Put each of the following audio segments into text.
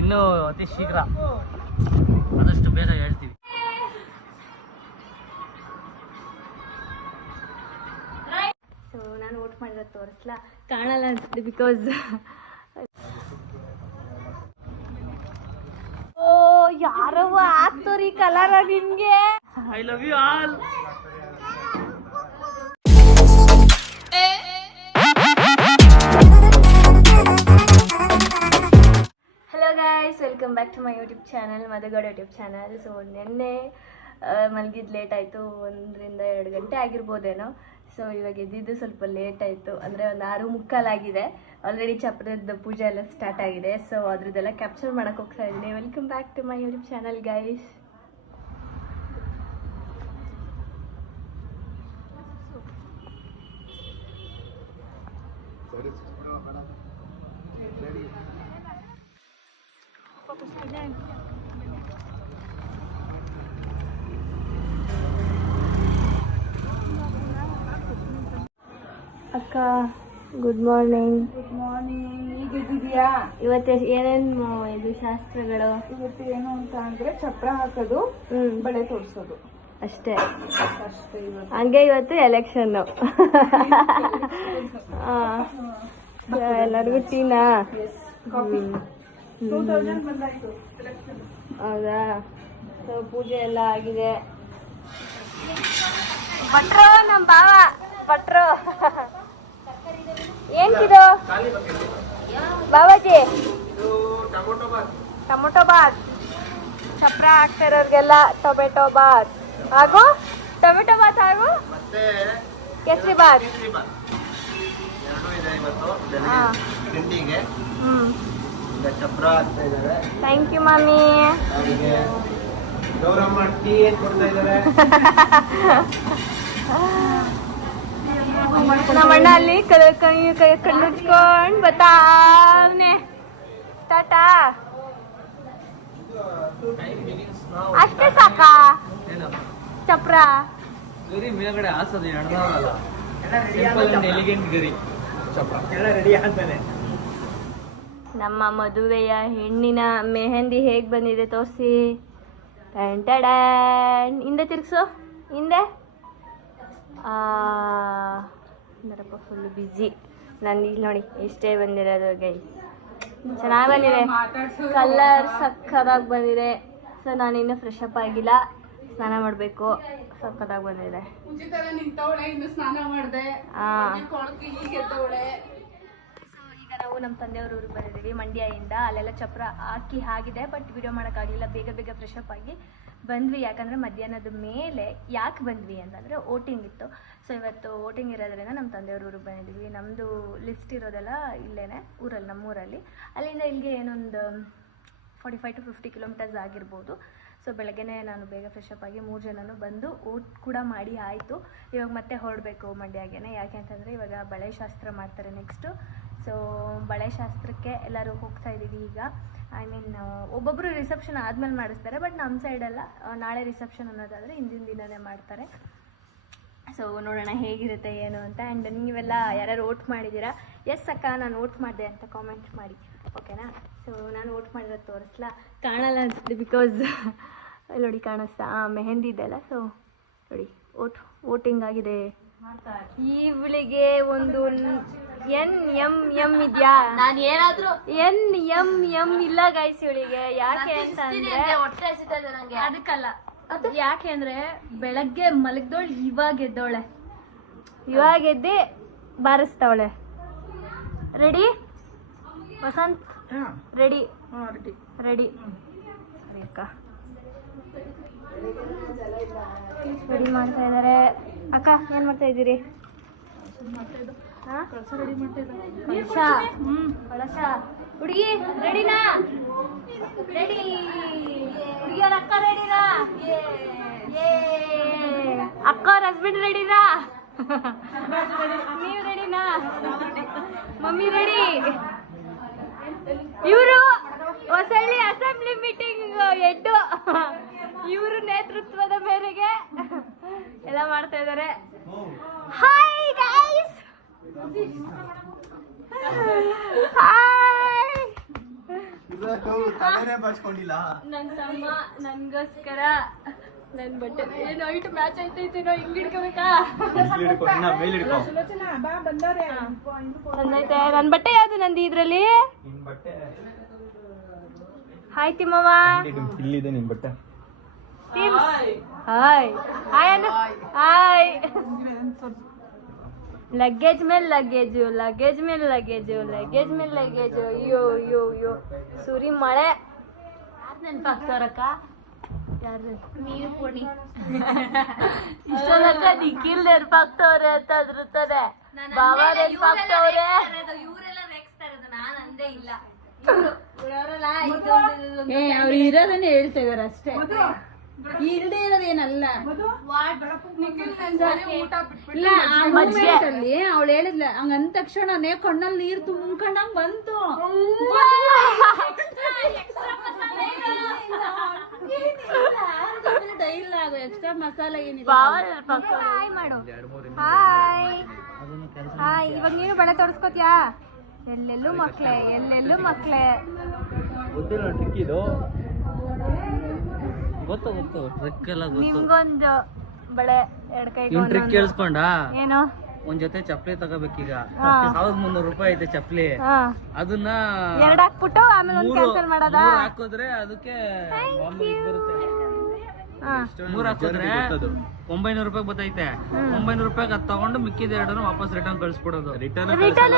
ಇನ್ನೂ ಅತಿ ಶೀಘ್ರ ಆದಷ್ಟು ಬೇಗ ಹೇಳ್ತೀವಿ. ಸೊ ನಾನು ವೋಟ್ ಮಾಡಿರೋದು ತೋರಿಸ್ಲಾ, ಕಾಣಲ್ಲ ಅನ್ಸುತ್ತೆ ಬಿಕಾಸ್ ಓ ಯಾರವ್ವ ಆಗ್ತೋರಿ ಕಲರ ನಿನ್ಗೆ. I love you all. Hello guys, welcome back to my YouTube channel, Madagouda YouTube channel. So ನಿನ್ನೆ ಮಲಗಿದ್ದು ಲೇಟ್ ಆಯಿತು, 1 ರಿಂದ 2 ಗಂಟೆ ಆಗಿರ್ಬೋದೇನೋ. ಸೊ ಇವಾಗ ಎದ್ದಿದ್ದು ಸ್ವಲ್ಪ ಲೇಟ್ ಆಯಿತು, ಅಂದರೆ ಒಂದು 6:45 ಆಗಿದೆ. ಆಲ್ರೆಡಿ ಚಪ್ರದ ಪೂಜೆ ಎಲ್ಲ ಸ್ಟಾರ್ಟ್ ಆಗಿದೆ. ಸೊ ಅದ್ರದ್ದೆಲ್ಲ ಕ್ಯಾಪ್ಚರ್ ಮಾಡೋಕೆ ಹೋಗ್ತಾ ಇದ್ದೀನಿ. Welcome back to my YouTube channel guys. ಅಕ್ಕ ಗುಡ್ ಮಾರ್ನಿಂಗ್. Good morning. ಈಗ ಇದ್ದಿದ್ಯಾ? ಇವತ್ತು ಏನೇನು ಇದು ಶಾಸ್ತ್ರಗಳು? ಇವತ್ತು ಏನು ಅಂತ ಅಂದ್ರೆ ಚಪ್ರ ಹಾಕೋದು, ಬಳೆ ತೋರಿಸೋದು ಅಷ್ಟೇ. ಅಷ್ಟೇ ಇವತ್ತು. ಹಂಗೆ ಇವತ್ತು ಎಲೆಕ್ಷನ್. ಎಲ್ಲರಿಗೂ ಟೀನಾ? ಕಾಫಿ 2000 ಬಂದಾಯ್ತು ಎಲೆಕ್ಷನ್. ಹೌದಾ? ಸೊ ಪೂಜೆ ಎಲ್ಲ ಆಗಿದೆ. ಭಟ್ರು ನಮ್ಮ ಬಾವ ಭಟ್ರು. ಏನ್ಕಿದು ಬಾಬಾಜಿ? ಟೊಮೊಟೊ ಬಾತ್. ಚಪ್ರ ಹಾಕ್ತಾ ಇರೋರ್ಗೆಲ್ಲ ಟೊಮೆಟೊ ಬಾತ್ ಹಾಗೂ ಟೊಮೆಟೊ ಬಾತ್ ಹಾಗೂ kesari bath. Thank you mummy. ನಮ್ಮ ಅಣ್ಣ ಅಲ್ಲಿ ಕಣ್ಣುಚ್ಕೊಂಡ್ ಬತ್ತಾವ್ನೆ. ಸ್ಟಾರ್ಟಾ? ಅಷ್ಟೇ ಸಾಕಾ ಚಪ್ರ? ಗರಿ ಮೇಲ್ಗಡೆ ಹಾಸೋದು ಎಣ್ಣಲ್ಲ, ಸಿಂಪಲ್ ಅಂಡ್ ಎಲಿಗೆಂಟ್ ಗರಿ ಚಪ್ರ ಎಲ್ಲ ರೆಡಿ ಆಗ್ತಾನೆ. ನಮ್ಮ ಮದುವೆಯ ಹೆಣ್ಣಿನ ಮೆಹಂದಿ ಹೇಗೆ ಬಂದಿದೆ ತೋರಿಸಿ. ಟಡ್ಯಾನ್. ಹಿಂದೆ ತಿರ್ಗ್ಸು, ಹಿಂದೆ. ಅಂದ್ರಪ್ಪ ಫುಲ್ ಬ್ಯುಸಿ. ನಂದು ಇಲ್ಲಿ ನೋಡಿ ಇಷ್ಟೇ ಬಂದಿರೋದು ಗೈಸ್. ಚೆನ್ನಾಗಿ ಬಂದಿದೆ, ಕಲರ್ ಸಕ್ಕದಾಗಿ ಬಂದಿದೆ. ಸೊ ನಾನಿನ್ನೂ ಫ್ರೆಶ್ ಅಪ್ ಆಗಿಲ್ಲ, ಸ್ನಾನ ಮಾಡಬೇಕು. ಸಕ್ಕದಾಗಿ ಬಂದಿದೆ. ಸ್ನಾನ ಮಾಡಿದೆ. ಈಗ ನಾವು ನಮ್ಮ ತಂದೆಯವ್ರ ಊರಿಗೆ ಬಂದಿದ್ದೀವಿ ಮಂಡ್ಯದಿಂದ. ಅಲ್ಲೆಲ್ಲ ಚಪ್ರ ಹಾಕಿ ಆಗಿದೆ, ಬಟ್ ವಿಡಿಯೋ ಮಾಡೋಕ್ಕಾಗಲಿಲ್ಲ. ಬೇಗ ಬೇಗ ಫ್ರೆಶ್ ಅಪ್ ಆಗಿ ಬಂದ್ವಿ. ಯಾಕಂದರೆ ಮಧ್ಯಾಹ್ನದ ಮೇಲೆ ಯಾಕೆ ಬಂದ್ವಿ ಅಂತಂದರೆ ವೋಟಿಂಗ್ ಇತ್ತು. ಸೊ ಇವತ್ತು ವೋಟಿಂಗ್ ಇರೋದ್ರಿಂದ ನಮ್ಮ ತಂದೆಯವ್ರ ಊರಿಗೆ ಬಂದಿದ್ದೀವಿ. ನಮ್ಮದು ಲಿಸ್ಟ್ ಇರೋದೆಲ್ಲ ಇಲ್ಲೇ ಊರಲ್ಲಿ, ನಮ್ಮೂರಲ್ಲಿ. ಅಲ್ಲಿಂದ ಇಲ್ಲಿಗೆ ಏನೊಂದು 45 to 50 ಕಿಲೋಮೀಟರ್ಸ್ ಆಗಿರ್ಬೋದು. ಸೊ ಬೆಳಗ್ಗೆನೇ ನಾನು ಬೇಗ ಫ್ರೆಶ್ ಅಪ್ ಆಗಿ 3 ಜನನೂ ಬಂದು ವೋಟ್ ಕೂಡ ಮಾಡಿ ಆಯಿತು. ಇವಾಗ ಮತ್ತೆ ಹೊರಡಬೇಕು ಮಂಡ್ಯಗೇನೆ. ಯಾಕೆ ಅಂತಂದರೆ ಇವಾಗ ಬಳೆ ಶಾಸ್ತ್ರ ಮಾಡ್ತಾರೆ ನೆಕ್ಸ್ಟು. ಸೊ ಬಳೆ ಶಾಸ್ತ್ರಕ್ಕೆ ಎಲ್ಲರೂ ಹೋಗ್ತಾ ಇದ್ದೀವಿ ಈಗ. ಐ ಮೀನ್ ಒಬ್ಬೊಬ್ಬರು ರಿಸೆಪ್ಷನ್ ಆದಮೇಲೆ ಮಾಡಿಸ್ತಾರೆ, ಬಟ್ ನಮ್ಮ ಸೈಡೆಲ್ಲ ನಾಳೆ ರಿಸೆಪ್ಷನ್ ಅನ್ನೋದಾದರೆ ಹಿಂದಿನ ದಿನವೇ ಮಾಡ್ತಾರೆ. ಸೊ ನೋಡೋಣ ಹೇಗಿರುತ್ತೆ ಏನು ಅಂತ. ಆ್ಯಂಡ್ ನೀವೆಲ್ಲ ಯಾರ್ಯಾರು ವೋಟ್ ಮಾಡಿದ್ದೀರಾ? ಎಸ್ ಅಕ್ಕ ನಾನು ವೋಟ್ ಮಾಡಿದೆ ಅಂತ ಕಾಮೆಂಟ್ ಮಾಡಿ, ಓಕೆನಾ? ಸೊ ನಾನು ವೋಟ್ ಮಾಡಿರೋದು ತೋರಿಸ್ಲಾ, ಕಾಣಲ್ಲ ಅನ್ಸುತ್ತೆ ಬಿಕಾಸ್ ನೋಡಿ ಕಾಣಿಸ್ತಾ ಮೆಹಂದಿ ಇದೆಯಲ್ಲ. ಸೊ ನೋಡಿ ವೋಟಿಂಗ್ ಆಗಿದೆ. ಇವಳಿಗೆ ಒಂದು NMM ಇದೆಯಾ? ನಾನು ಏನಾದರೂ NMM ಇಲ್ಲ ಗೈಸ್ ಇವಳಿಗೆ. ಯಾಕೆ ಅಂತಂದ್ರೆ ಅದಕ್ಕಲ್ಲ, ಅದು ಯಾಕೆ ಅಂದರೆ ಬೆಳಗ್ಗೆ ಮಲಗ್ದೋಳು, ಇವಾಗ ಎದ್ದವಳೆ, ಇವಾಗ ಎದ್ದೆ ಬಾರಿಸ್ತಾವಳೆ. ರೆಡಿ ವಸಂತ್? Ready ready. ಸರಿ ಅಕ್ಕ, ರೆಡಿ ಮಾಡ್ತಾ ಇದ್ದಾರೆ. ಅಕ್ಕ ಏನು ಮಾಡ್ತಾ ಇದ್ದೀರಿ? ಕಳಶ ಹುಡುಗಿ ರೆಡಿನಾ? ರೆಡಿ ಹುಡುಗಿಯರ ಅಕ್ಕ ರೆಡಿನಾ? ಅಕ್ಕ ಅವ್ರ ಹಸ್ಬೆಂಡ್ ರೆಡಿನಾ? ನೀವು ರೆಡಿನಾ? Mummy ready? ಇವರು ಹೊಸಳ್ಳಿ ಅಸೆಂಬ್ಲಿ ಮೀಟಿಂಗ್ ಹೆಡ್ಡು, ಇವರು ನೇತೃತ್ವದ ಮೇರೆಗೆ ಎಲ್ಲ ಮಾಡ್ತಾ ಇದ್ದಾರೆ. Hi guys, hi. ನನ್ ತಮ್ಮ ನನ್ಗೋಸ್ಕರ ನನ್ ಬಟ್ಟೆ ಏನೋ ಇಟ್ಟು ಮ್ಯಾಚ್ ಆಯ್ತೈತೇನೋ ಹಿಂಗ್ ಹಿಡ್ಕೋಬೇಕಾ? ಸುಲೋಚನಾ ಬಾ ಬಂದವ್ರೆ. ನಂದೈತೆ. ನನ್ ಬಟ್ಟೆ ಯಾವ್ದು ನಂದಿ ಇದ್ರಲ್ಲಿ? ಹಾಯ್ ತಿಮ್ಮವ್ವ. ಇಲ್ಲಿದೆ ನಿನ್ ಬಟ್ಟೆ. ಹಾಯ್ ಹಾಯ್ ಅನ್ನು ಹಾಯ್. ಲಗೇಜ್ ಮೇಲೆ ಲಗೇಜು, ಲಗೇಜ್ ಮೇಲೆ ಲಗೇಜು, ಲಗೇಜ್ ಮೇಲೆ ಲಗೇಜು. ಅಯ್ಯೋ ಅಯ್ಯೋ ಅಯ್ಯೋ ಸುರಿ ಮಳೆ. ಯಾರು ನೆನಪಾಗ್ತಾರಕ್ಕ? ಯಾರು? ನೀವು ಕೊಡಿ. ಇಷ್ಟೊಂದಕ್ಕ ನಿಖಿಲ್ ನೆನಪಾಗ್ತವ್ರೆ ಅಂತ ಅದ್ರುತ್ತದೆ. ಬಾಬಾ ನೆನಪಾಗ್ತವ್ರೆ. ಇವರೆಲ್ಲ ರೇಗಿಸ್ತಾ ಇರೋದು, ನಾನು ಅಂದೇ ಇಲ್ಲ. ಅವ್ರು ಇರೋದನ್ನೇ ಹೇಳ್ತಾ ಇದಾರೆ ಅಷ್ಟೇ, ಇಲ್ಲದೆ ಇರೋದೇನಲ್ಲ. ಇಲ್ಲ ಆ ಮೂಮೆಂಟ್ ಅಲ್ಲಿ ಅವಳು ಹೇಳಿದ್ಲ ಹಂಗ ಅಂದ ತಕ್ಷಣ ಕಣ್ಣಲ್ಲಿ ನೀರು ತುಂಬ್ಕೊಂಡಂಗ್ ಬಂತು. ಡೈಲಾಗ್ ಎಕ್ಸ್ಟ್ರಾ ಮಸಾಲೆ ಏನಿದೆ. ಹಾಯ್ ಮಾಡು. Hi hi. ಇವಾಗ ನೀನು ಬಳೆ ತೋರಿಸ್ಕೋತಿಯಾ? ಎಲ್ಲೆಲ್ಲೂ ಮಕ್ಳೆ, ಎಲ್ಲೆಲ್ಲೂ ಮಕ್ಳೆ. ಗೊತ್ತು ಗೊತ್ತು ಟ್ರಿಕ್ ಎಲ್ಲ ಗೊತ್ತು. ನಿಮ್ಗೊಂದು ಬಳೆ ಎರಡ್ ಕೈ ಟ್ರಿಕ್ ಕೇಳಿಸ್ಕೊಂಡ? ಏನು? ಒಂದ್ ಜೊತೆ ಚಪ್ಲಿ ತಗೋಬೇಕೀಗ. 1300 ರೂಪಾಯಿ ಐತೆ ಚಪ್ಲಿ. ಅದನ್ನ ಎರಡ್ ಹಾಕ್ಬಿಟ್ಟು ಆಮೇಲೆ ಒಂದ್ ಕ್ಯಾನ್ಸಲ್ ಮಾಡೋದ? ಹಾಕಿದ್ರೆ ಅದಕ್ಕೆ 3 ಹಾಕಿದ್ರೆ 900 ರೂಪಾಯಿ ಬರ್ತೈತೆ. 900 ರೂಪಾಯಿಗೆ ಅದು ತಗೊಂಡು ಮಿಕ್ಕಿದ ಎರಡನ್ನು ವಾಪಸ್ ರಿಟರ್ನ್ ಕಳ್ಸ್ಬಿಡೋದು. ರಿಟರ್ನ್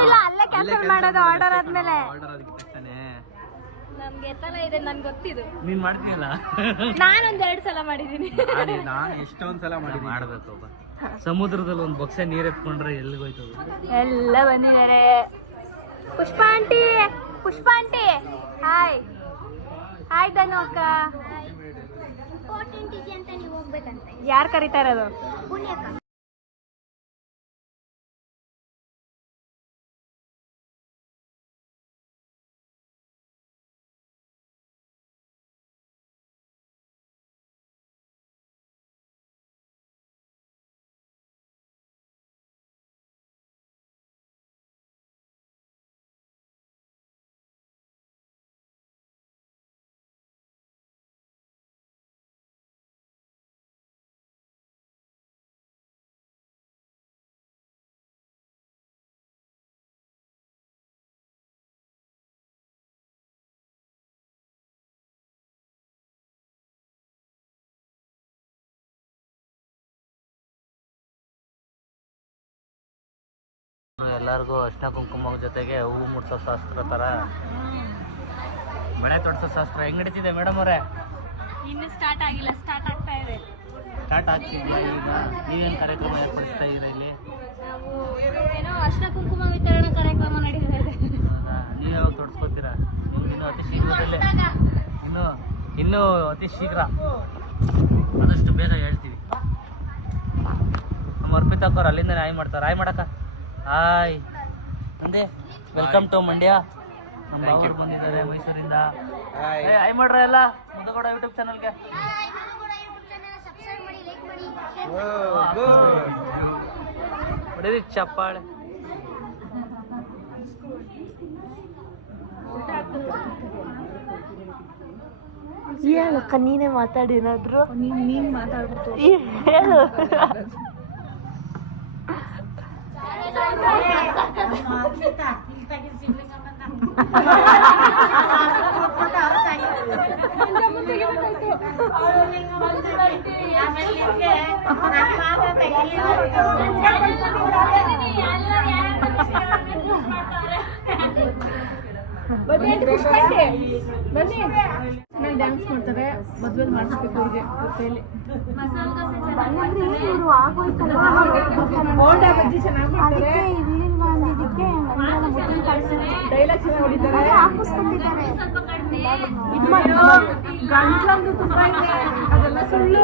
ಇಲ್ಲ, ಅಲ್ಲೇ ಕ್ಯಾನ್ಸಲ್ ಮಾಡೋದು ಆರ್ಡರ್ ಆದ್ಮೇಲೆ. ನಮ್ಗೆ ಎತ್ತಲ ಇದೆ, ನನ್ಗೆ ಗೊತ್ತಿದ್ದು. ನೀನ್ ಮಾಡ್ತೀಯಲ್ಲ. ನಾನೊಂದ್ 2 ಸಲ ಮಾಡಿದೀನಿ. ನಾನು ಎಷ್ಟೊಂದ್ ಸಲ ಮಾಡ್ಬೇಕು. ಸಮುದ್ರದಲ್ಲಿ ಒಂದ್ ಬೊಕ್ಸೆ ನೀರ್ ಎತ್ಕೊಂಡ್ರೆ ಎಲ್ಲಿಗೋಯ್ತು? ಎಲ್ಲ ಬಂದಿದ್ದಾರೆ. ಪುಷ್ಪ ಆಂಟಿ, ಪುಷ್ಪ ಆಂಟಿ ಹಾಯ್. ಹಾಯ್ ಧನು ಅಕ್ಕ. ಯಾರು ಕರೀತಾ ಇರೋದು? ಎಲ್ಲರಿಗೂ ಅರ್ಶಿನ ಕುಂಕುಮ ಜೊತೆಗೆ ಹೂವು ಮುಡ್ಸೋ ಶಾಸ್ತ್ರ ತರ ಮನೆ ತೊಡ್ಸೋ ಶಾಸ್ತ್ರ ಹೆಂಗ್ ನಡೀತಿದೆ ಮೇಡಮ್ ಅವರೇ? ಇನ್ನು ಸ್ಟಾರ್ಟ್ ಆಗಿಲ್ಲ, ಸ್ಟಾರ್ಟ್ ಆಗ್ತಾ ಇದೆ. ಸ್ಟಾರ್ಟ್ ಆಗ್ತಿದ್ಯಾ ಈಗ? ನೀವೇನು ಕಾರ್ಯಕ್ರಮ ಏರ್ಪಡಿಸ್ತಾ ಇದ್ದೀರಾ ಇಲ್ಲಿ? ನಾವು ಏನೋ ಅರ್ಶಿನ ಕುಂಕುಮ ವಿತರಣಾ ಕಾರ್ಯಕ್ರಮ ನಡೀತಾ ಇದೆ. ನೀವು ಯಾವಾಗ ತೊಡ್ಸ್ಕೊತೀರಾ? ಇನ್ನು ಅತಿ ಶೀಘ್ರದಲ್ಲೇ, ಇನ್ನು ಅತಿ ಶೀಘ್ರ ಆದಷ್ಟು ಬೇಗ ಹೇಳ್ತೀವಿ. ನಮ್ಮ ಅರ್ಪಿತಾ ಅವ್ರು ಅಲ್ಲಿಂದ ಹಾಯ್ ಮಾಡ್ತಾರೆ. ಹಾಯ್ ಮಾಡಕ್ಕ. ಹಾಯ್ ಅಂದೆ. Welcome to Mandya. ನಮ್ಮ ಅವ್ರು ಬಂದಿದ್ದಾರೆ ಮೈಸೂರಿಂದ. ಹಾಯ್ ಮಾಡ್ರ ಎಲ್ಲ ಮುದಗೌಡ ಯೂಟ್ಯೂಬ್ ಚಾನಲ್ಗೆ. ಹೊಡೀರಿ ಚಪ್ಪಾಳೆ. ಹೇಳಕ್ಕ, ನೀನೇ ಮಾತಾಡಿನಾದ್ರು. ನೀನ್ ಮಾತಾಡ್ಬಿಟ್ಟು ಹೇಳು. ಬನ್ನಿ ಚೆನ್ನಾಗಿ ಡ್ಯಾನ್ಸ್ ಮಾಡ್ತಾರೆ. ಮದ್ವೆ ಮಾಡಿಸ್ಬೇಕು ಅವ್ರಿಗೆ ಕೈಲಿ. ಬೋಂಡಾ ಬಜ್ಜಿ ಚೆನ್ನಾಗಿ ಮಾಡ್ತಾರೆ. ಡೈಲಾಗ್ ಚೆನ್ನಾಗಿ ಹೊಡಿತಾರೆ. ಗಂಟ್ಲಂದು ತುಂಬಾ ಇದೆ, ಅದೆಲ್ಲ ಸುಳ್ಳು.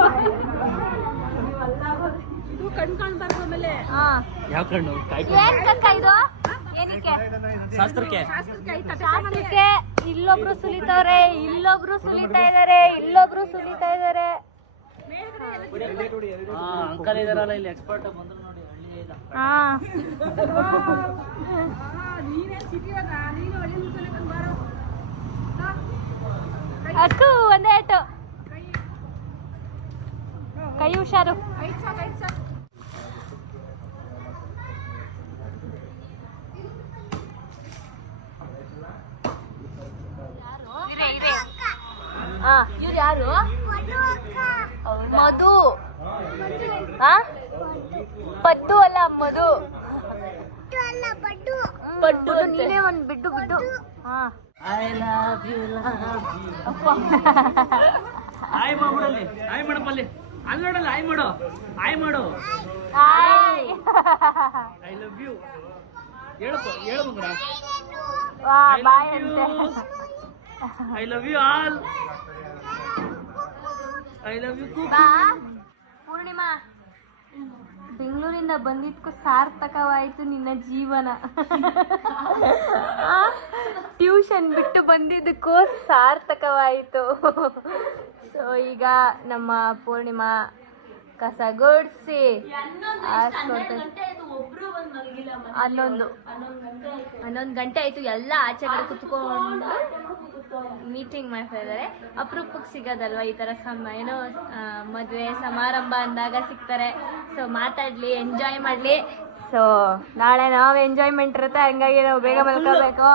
ಇದು ಕಣ್ ಕಾಣ್ಬಾರ್ದು. ಆಮೇಲೆ ಯಾವ ಕಣ್ಣು? ಇದು ಏನಕ್ಕೆ? ಶಾಸ್ತ್ರಕ್ಕೆ. ಶಾಸ್ತ್ರಕ್ಕೆ ಇಲ್ಲೊಬ್ರು ಸುಲಿತವ್ರೆ, ಇಲ್ಲೊಬ್ರು ಸುಲಿತಾ ಇದಾರೆ, ಇಲ್ಲೊಬ್ರು ಸುಲಿತಾ ಇದಾರೆ. ಅಂಕಲ್ ಇದಾರಲ್ಲ ಇಲ್ಲಿ ಎಕ್ಸ್ಪರ್ಟ್ ಬಂದ್ರು ನೋಡಿ. ಹಳ್ಳಿ ಅಕ್ಕು ಒಂದೇ ಏಟು ಕೈ ಹುಷಾರು. ಇವ್ರು ಯಾರು? ಮಧು. ಪದ್ದು ಅಲ್ಲ ಮಧು. ಪಡ್ಡು ನೀನೇ ಒಂದು Biddu Biddu. I love you ಆಯ್ ಮಾಡ್ಬಿಡಲ್ಲಿ, ಆಯ್ ಮಾಡಪ್ಪಲ್ಲಿ, ಅಲ್ಲಿ ನೋಡಲ್ಲ, ಆಯ್ ಮಾಡು, ಆಯ್ ಮಾಡು. ಐ ಲವ್ ಯು ಹೇಳಪ್ಪ, ಹೇಳು ಮಗ್ರ. ಬಾಯ್ ಅಂತೆ. I love you all. I love you. ಬಾ ಪೂರ್ಣಿಮಾ, ಬೆಂಗಳೂರಿಂದ ಬಂದಿದ್ಕು ಸಾರ್ಥಕವಾಯಿತು ನಿನ್ನ ಜೀವನ. ಟ್ಯೂಷನ್ ಬಿಟ್ಟು ಬಂದಿದ್ದಕ್ಕೂ ಸಾರ್ಥಕವಾಯಿತು. ಸೊ ಈಗ ನಮ್ಮ ಪೂರ್ಣಿಮಾ ಕಸ ಗುಡಿಸಿ ಹನ್ನೊಂದು ಗಂಟೆ ಆಯಿತು. ಎಲ್ಲ ಆಚೆ ಕಡೆ ಕುತ್ಕೊಂಡು ಮೀಟಿಂಗ್ ಮಾಡ್ತಾ ಇದ್ದಾರೆ. ಅಪರೂಪಕ್ಕೆ ಸಿಗೋದಲ್ವ ಈ ಥರ ಏನೋ ಮದುವೆ ಸಮಾರಂಭ ಅಂದಾಗ ಸಿಗ್ತಾರೆ. ಸೊ ಮಾತಾಡಲಿ, ಎಂಜಾಯ್ ಮಾಡಲಿ. ಸೊ ನಾಳೆ ನಾವು ಎಂಜಾಯ್ಮೆಂಟ್ ಇರುತ್ತೆ, ಹಂಗಾಗಿ ನಾವು ಬೇಗ ಮಲ್ಕೋಬೇಕು.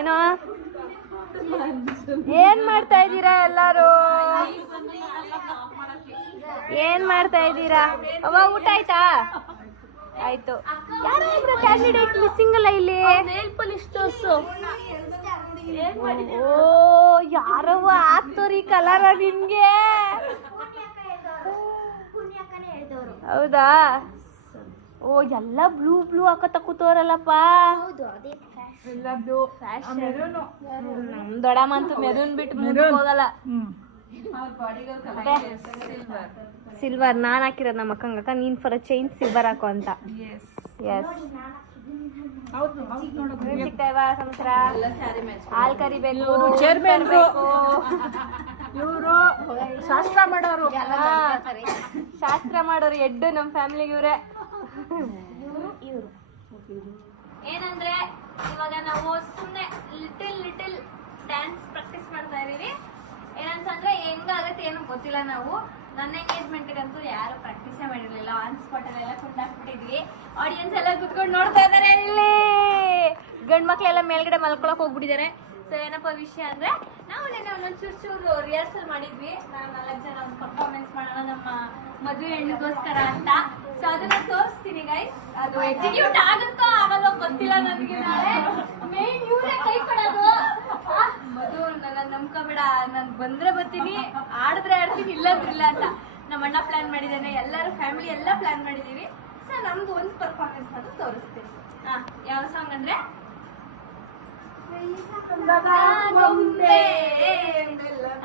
ಏನೋ ಏನ್ ಮಾಡ್ತಾ ಇದ್ದೀರಾ ಎಲ್ಲರೂ? ಏನ್ ಮಾಡ್ತಾ ಇದ್ದೀರಾ? ಅವ್ವ ಊಟ ಆಯ್ತಾ? ಆಯ್ತು. ಯಾರಾದ್ರೂ ಕ್ಯಾಂಡಿಡೇಟ್ ಮಿಸ್ಸಿಂಗ್ ಅಲ್ಲ ಇಲ್ಲಿ? ಓ ಯಾರವ್ವ ಹಾಕ್ತೋರಿ ಕಲರ ನಿಮ್ಗೆ? ಹೌದಾ? ಓ ಎಲ್ಲ ಬ್ಲೂ ಬ್ಲೂ ಹಾಕತ್ತ ಕೂತವ್ರಲ್ಲಪ್ಪ. ನಮ್ ದೊಡ್ಡಮ್ಮ ಅಂತೂ ಮೆರೂನ್ ಬಿಟ್ಟು ಮುಂದಕ್ಕೆ ಹೋಗಲ್ಲ. ಸಿಲ್ವರ್ ನಾನ್ ಹಾಕಿರೋದು ನಮ್ಮ ಅಕ್ಕಂಗ, ನೀನ್ ಫಾರ್ ಚೈನ್ ಸಿಲ್ವರ್ ಹಾಕೋ ಅಂತ. ಎಸ್ ಸಿಗ್ತಾವ ಸಂಸಾರ. ಹಾಲ್ ಕರಿಬೇಕು, ಚೇರ್ಮನ್ ಇವರು ಶಾಸ್ತ್ರ ಮಾಡೋರು. ಶಾಸ್ತ್ರ ಮಾಡೋರು ಎಡ್ಡು ನಮ್ಮ ಫ್ಯಾಮಿಲಿಗೆ ಇವ್ರೆ. ಏನಂದ್ರೆ ಇವಾಗ ನಾವು ಸುಮ್ಮನೆ ಲಿಟಲ್ ಡ್ಯಾನ್ಸ್ ಪ್ರಾಕ್ಟೀಸ್ ಮಾಡ್ತಾ ಇದೀವಿ. ಏನಂತಂದ್ರೆ ಹೆಂಗಾಗತ್ತೆ ಏನೋ ಗೊತ್ತಿಲ್ಲ. ನಾವು ನನ್ನ ಎಂಗೇಜ್ಮೆಂಟ್ಗಂತೂ ಯಾರು ಪ್ರಾಕ್ಟೀಸೇ ಮಾಡಿರ್ಲಿಲ್ಲ. ಆನ್ ಸ್ಪಾಟ್ ಅಲ್ಲೆಲ್ಲ ಕುಂದಾಕ್ಬಿಟ್ಟಿದ್ವಿ. ಆಡಿಯನ್ಸ್ ಎಲ್ಲ ಕುತ್ಕೊಂಡು ನೋಡ್ತಾ ಇದಾರೆ. ಇಲ್ಲಿ ಗಂಡ್ ಮಕ್ಳೆಲ್ಲ ಮೇಲ್ಗಡೆ ಮಲ್ಕೊಳಕ್ ಹೋಗ್ಬಿಟ್ಟಿದ್ದಾರೆ. ಸೊ ಏನಪ್ಪ ವಿಷಯ ಅಂದ್ರೆ ನಾವು ನೆನ್ನೆ ಒಂದೊಂದು ಚೂರು ರಿಹರ್ಸಲ್ ಮಾಡಿದ್ವಿ. ನಾವು 4 ಜನ ಒಂದು ಪರ್ಫಾರ್ಮೆನ್ಸ್ ಮಾಡೋಣ ನಮ್ಮ ಮದುವೆ ಹೆಣ್ಣಿಗೋಸ್ಕರ ಅಂತ. ಸೊ ಅದನ್ನ ತೋರಿಸ್ತೀನಿ ಗೈಸ್. ಅದು ಎಕ್ಸಿಕ್ಯೂಟ್ ಆಗುತ್ತೋ ಆಗಲ್ಲೋ ಗೊತ್ತಿಲ್ಲ ನನಗೆ. ನಾಳೆ ಮೇನ್ ಇವರೇ ಕೈ ಕೊಡೋದು. ಮಧು ನನ್ನ ನಂಬ್ಕೋಬೇಡ, ನಾನು ಬಂದ್ರೆ ಬರ್ತೀನಿ, ಆಡಿದ್ರೆ ಆಡ್ತೀನಿ, ಇಲ್ಲಂದ್ರಿಲ್ಲ ಅಂತ ನಮ್ಮ ಅಣ್ಣ ಪ್ಲಾನ್ ಮಾಡಿದ್ದೇನೆ. ಎಲ್ಲರೂ ಫ್ಯಾಮಿಲಿ ಎಲ್ಲ ಪ್ಲಾನ್ ಮಾಡಿದೀವಿ. ಸೊ ನಮ್ದು ಒಂದು ಪರ್ಫಾರ್ಮೆನ್ಸ್ ಮಾತ್ರ ತೋರಿಸ್ತೀನಿ. ಯಾವ ಸಾಂಗ್ ಅಂದ್ರೆ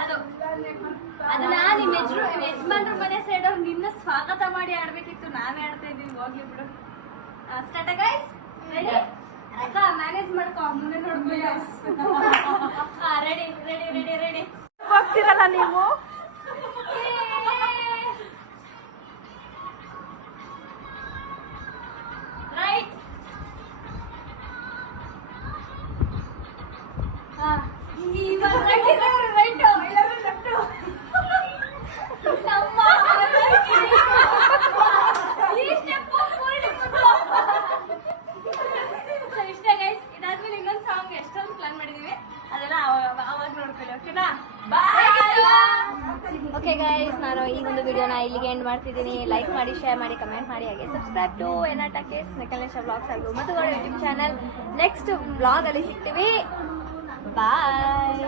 ಅದು ಅದನ್ನ ನಿಮ್ಮ ಯಜಮಾನ್ರ ಮನೆ ಸೈಡ್ ಅವ್ರು ನಿನ್ನ ಸ್ವಾಗತ ಮಾಡಿ ಆಡ್ಬೇಕಿತ್ತು. ನಾವೇ ಆಡ್ತಾ ಇದ್ದೀವಿ, ಹೋಗ್ಲಿ ಬಿಡು. Start guys, ready? ಅಕ್ಕ ಮ್ಯಾನೇಜ್ ಮಾಡ್ಕೊ, ಮುಂದೆ ನೋಡ್ಬೇಕು. ರೆಡಿ ರೆಡಿ ರೆಡಿ ರೆಡಿ ಹೋಗ್ತೀರಲ್ಲ ನೀವು? ರೈಟ್. ಇವಾಗ ರೈಟ್ ರೈಟ್ ಲೆಫ್ಟ್. ನಮ್ಮ ಈ ಸ್ಟೆಪ್ ಇಷ್ಟ ಗೈಸ್. ಇದಾದ್ಮೇಲೆ ಇನ್ನೊಂದು ಸಾಂಗ್ ಎಷ್ಟೊಂದು ಪ್ಲಾನ್ ಮಾಡಿದೀವಿ, ಅದೆಲ್ಲ ಅವಾಗ ನೋಡ್ಕೊಳ್ಳಿ. ಓಕೆನಾ? ಓಕೆ ಗೈಸ್, ನಾನು ಈ ಒಂದು ವಿಡಿಯೋನ ಇಲ್ಲಿಗೆ ಎಂಡ್ ಮಾಡ್ತಿದ್ದೀನಿ. ಲೈಕ್ ಮಾಡಿ, ಶೇರ್ ಮಾಡಿ, ಕಮೆಂಟ್ ಮಾಡಿ, ಹಾಗೆ ಸಬ್ಸ್ಕ್ರೈಬ್ ಟು ಎನಾಟಕೇಸ್ ನೆಕಲೇಶ ಬ್ಲಾಗ್ಸ್ ಹಾಗೂ ಮತ್ತು ಯೂಟ್ಯೂಬ್ ಚಾನಲ್. ನೆಕ್ಸ್ಟ್ ಬ್ಲಾಗ್ ಅಲ್ಲಿ ಸಿಗ್ತೀವಿ. ಬಾಯ್.